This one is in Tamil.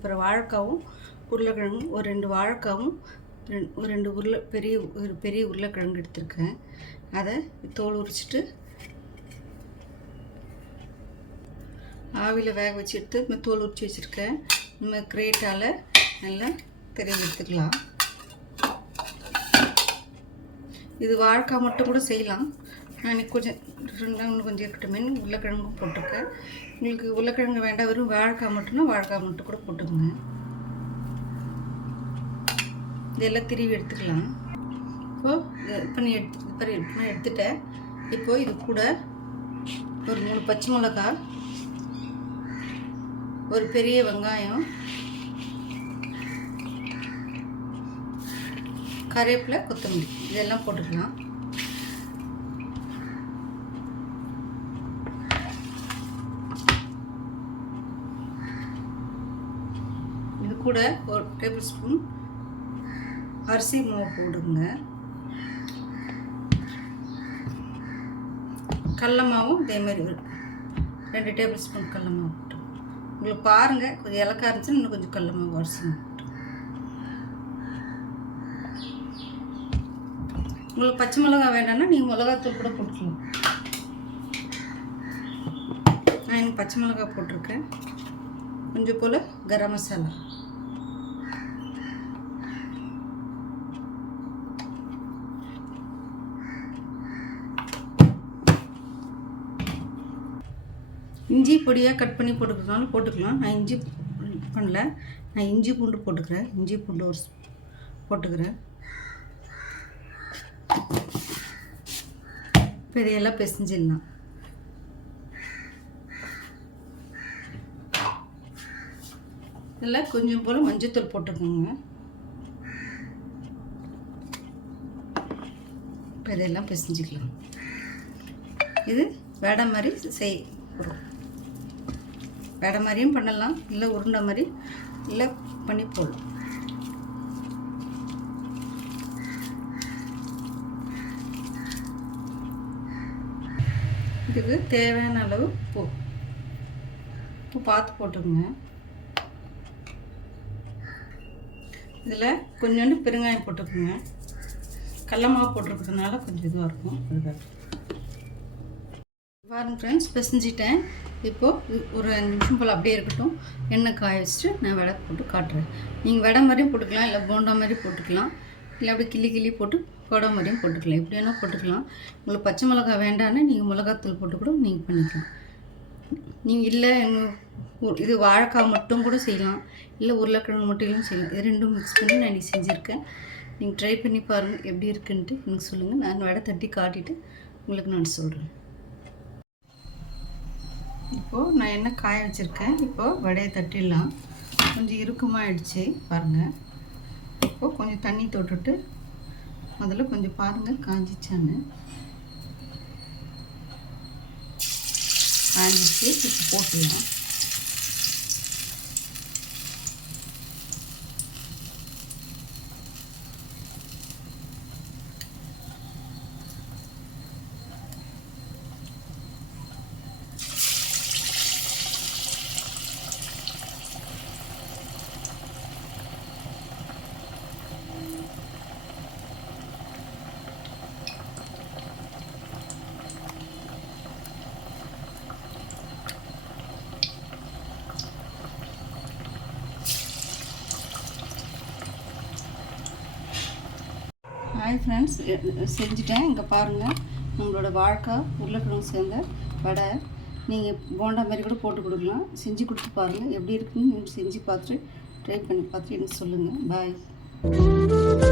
இப்போ வாழைக்காவும் உருளைக்கிழங்கும் ஒரு 2 வாழைக்காவும் ஒரு 2 பெரிய உருளைக்கிழங்கு எடுத்திருக்கேன். அதை தோல் உரிச்சிட்டு ஆவியில் வேக வச்சு எடுத்து தோல் உரிச்சு வச்சுருக்கேன். நம்ம கிரேட்டால் நல்லா திரையை எடுத்துக்கலாம். இது வாழைக்காய் மட்டும் கூட செய்யலாம். நான் இன்னைக்கு இன்னும் கொஞ்சம் இருக்கட்டுமே உருளைக்கிழங்கும் போட்டிருக்கேன். உங்களுக்கு உருளைக்கிழங்கு வேண்டாம், வெறும் வாழைக்காய் மட்டும்னா வாழைக்காய் மட்டும் கூட போட்டுக்கோங்க. இதெல்லாம் திருவி எடுத்துக்கலாம். இப்போது எடுத்துட்டேன். இப்போது இது கூட ஒரு 3 பச்சை மிளகாய், ஒரு பெரிய வெங்காயம், கருவேப்பிலை, கொத்தமல்லி இதெல்லாம் போட்டுக்கலாம். இது கூட ஒரு டேபிள் ஸ்பூன் அரிசி மாவு போடுங்க. கடல மாவும் இதேமாதிரி 2 டேபிள் ஸ்பூன் கடல மாவு போட்டு உங்களுக்கு பாருங்கள். கொஞ்சம் இலக்கா இருந்துச்சுன்னா இன்னும் கொஞ்சம் கடல மாவு அரிசி மாவு. உங்களுக்கு பச்சை மிளகாய் வேண்டாம்னா நீங்கள் மிளகாத்தூள் கூட போட்டுக்கலாம். நான் எனக்கு பச்சை மிளகாய் போட்டிருக்கேன். கொஞ்சம் போல் கரம் மசாலா, இஞ்சி பொடியாக கட் பண்ணி போட்டுக்கிறதுனாலும் போட்டுக்கலாம். நான் இஞ்சி பண்ணல, நான் இஞ்சி பூண்டு போட்டுக்கிறேன். இஞ்சி பூண்டு ஒரு போட்டுக்கிறேன். இப்போ இதையெல்லாம் பிசைஞ்சிடலாம். இதில் கொஞ்சம் போல் மஞ்சத்தூள் போட்டுக்கோங்க. இப்போ இதையெல்லாம் பிசைஞ்சிக்கலாம். இது வடை மாதிரி செய்யணும். வடை மாதிரியும் பண்ணலாம், இல்லை உருண்டை மாதிரி இல்லை பண்ணி போடலாம். இதுக்கு தேவையான அளவு உப்பு பார்த்து போட்டுக்கோங்க. இதில் கொஞ்சோண்டு பெருங்காயம் போட்டுக்கோங்க. கடல மாவு போட்டிருக்கிறதுனால கொஞ்சம் இதுவாக இருக்கும். பாருங்க ஃப்ரெண்ட்ஸ், பிசைஞ்சிட்டேன். இப்போது ஒரு 5 நிமிஷம் போல் அப்படியே இருக்கட்டும். எண்ணெய் காய வச்சுட்டு நான் வடை போட்டு காட்டுறேன். நீங்கள் வடை மாதிரியும் போட்டுக்கலாம், இல்லை போண்டா மாதிரி போட்டுக்கலாம், இல்லை அப்படி கிள்ளி போட்டு கொடை மாதிரியும் போட்டுக்கலாம். எப்படி வேணால் போட்டுக்கலாம். உங்களுக்கு பச்சை மிளகாய் வேண்டான்னு நீங்கள் மிளகாத்தூள் போட்டு கூட நீங்கள் பண்ணிக்கலாம். நீங்கள் இல்லை இது வாழைக்காய் மட்டும் கூட செய்யலாம், இல்லை உருளைக்கிழங்கு மட்டும் செய்யலாம். இது 2 மிக்ஸ் பண்ணி நான் இன்றைக்கி செஞ்சுருக்கேன். நீங்கள் ட்ரை பண்ணி பாருங்கள் எப்படி இருக்குன்ட்டு எனக்கு சொல்லுங்கள். நான் வடை தட்டி காட்டிட்டு உங்களுக்கு நான் சொல்கிறேன். இப்போது நான் எண்ணெய் காய வச்சுருக்கேன். இப்போது வடையை தட்டிடலாம். கொஞ்சம் இறுக்கமாகிடுச்சு பாருங்கள். இப்போது கொஞ்சம் தண்ணி தொட்டுட்டு முதல்ல கொஞ்சம் பாருங்கள் காஞ்சிச்சான்னு. காஞ்சிச்சு. இப்போ போட்டுடலாம். ஹாய் ஃப்ரெண்ட்ஸ், செஞ்சுட்டேன். இங்கே பாருங்கள், நம்மளோட வாழைக்காய் உருளைக்கிழங்கு சேர்ந்த வடை. நீங்கள் போண்டா மாதிரி கூட போட்டு கொடுக்கலாம். செஞ்சு கொடுத்து பாருங்கள் எப்படி இருக்குன்னு. நீங்கள் செஞ்சு பார்த்துட்டு ட்ரை பண்ணி பார்த்துட்டு எனக்கு சொல்லுங்கள். பாய்.